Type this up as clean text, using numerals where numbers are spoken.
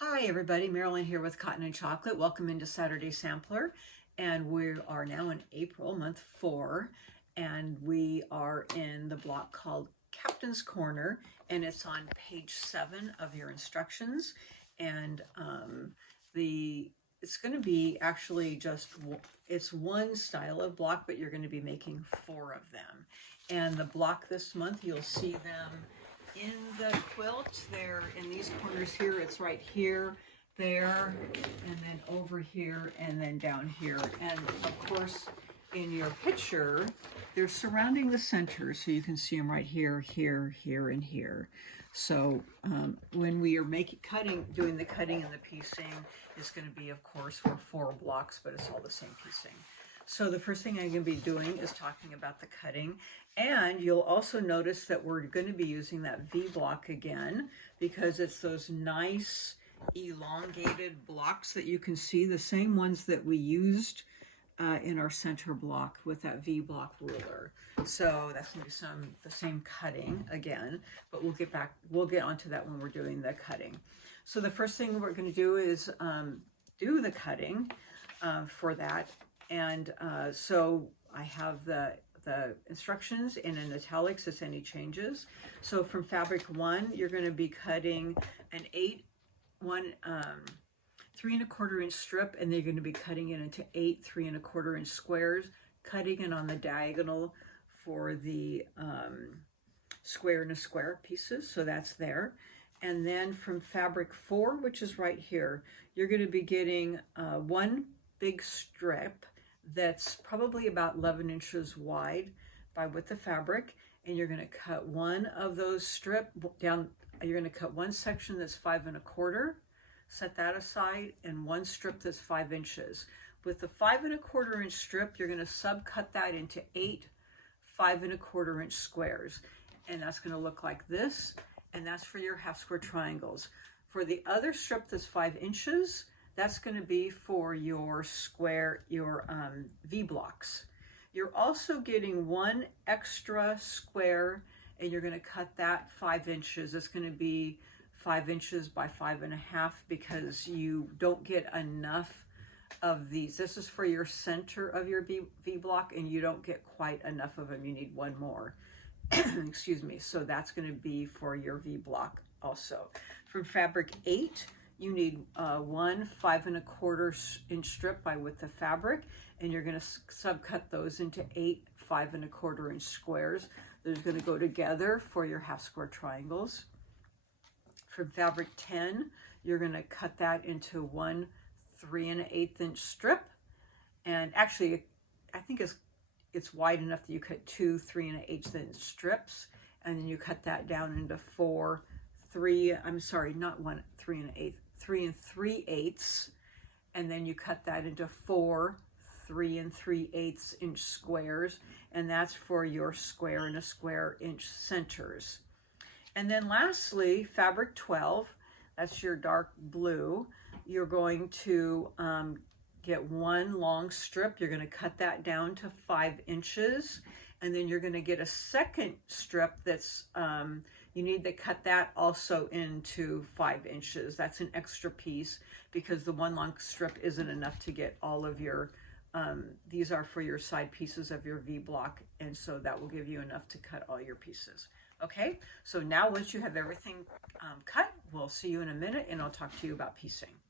Hi everybody, Marilyn here with Cotton and Chocolate. Welcome into Saturday Sampler. And we are now in April, month 4, and we are in the block called Captain's Corner, and it's on page 7 of your instructions. And it's going to be actually it's one style of block, but you're going to be making 4 of them. And the block this month, you'll see them in the quilt. They're in these corners here. It's right here, there, and then over here, and then down here. And of course, in your picture, they're surrounding the center, so you can see them right here, here, here, and here. So when we are doing the cutting and the piecing, it's going to be, of course, for 4 blocks, but it's all the same piecing. So the first thing I'm going to be doing is talking about the cutting, and you'll also notice that we're going to be using that V block again because it's those nice elongated blocks that you can see, the same ones that we used in our center block with that V block ruler. So that's going to be the same cutting again, but we'll get onto that when we're doing the cutting. So the first thing we're going to do is do the cutting for that. And so I have the instructions in italics as any changes. So from fabric 1, you're going to be cutting an 3 1/4 inch strip, and they're going to be cutting it into 8 3 1/4 inch squares, cutting it on the diagonal for the square and a square pieces. So that's there. And then from fabric 4, which is right here, you're going to be getting one big strip that's probably about 11 inches wide by width of fabric, and you're going to cut one of those strip down. You're going to cut one section that's 5 1/4, set that aside, and one strip that's 5 inches. With the 5 1/4 inch strip, you're going to subcut that into 8 5 1/4 inch squares, and that's going to look like this, and that's for your half square triangles. For the other strip that's 5 inches, that's going to be for your V blocks. You're also getting one extra square, and you're going to cut that 5 inches. It's going to be 5 inches by 5 1/2 because you don't get enough of these. This is for your center of your V block, and you don't get quite enough of them. You need one more. Excuse me. So that's going to be for your V block also. From fabric 8, you need one 5 1/4 inch strip by width of fabric, and you're going to subcut those into 8 5 1/4 inch squares. They're going to go together for your half square triangles. From fabric 10, you're going to cut that into one 3 1/8 inch strip, and actually I think it's wide enough that you cut 2 3 1/8 inch strips, and then you cut that down into 3 3 3/8, and then you cut that into 4 3 3/8 inch squares, and that's for your square and a square inch centers. And then lastly, fabric 12, that's your dark blue. You're going to get one long strip. You're going to cut that down to 5 inches, and then you're going to get a second strip that's you need to cut that also into 5 inches. That's an extra piece because the one long strip isn't enough to get all of your, these are for your side pieces of your V block, and so that will give you enough to cut all your pieces. Okay, so now once you have everything cut, we'll see you in a minute, and I'll talk to you about piecing.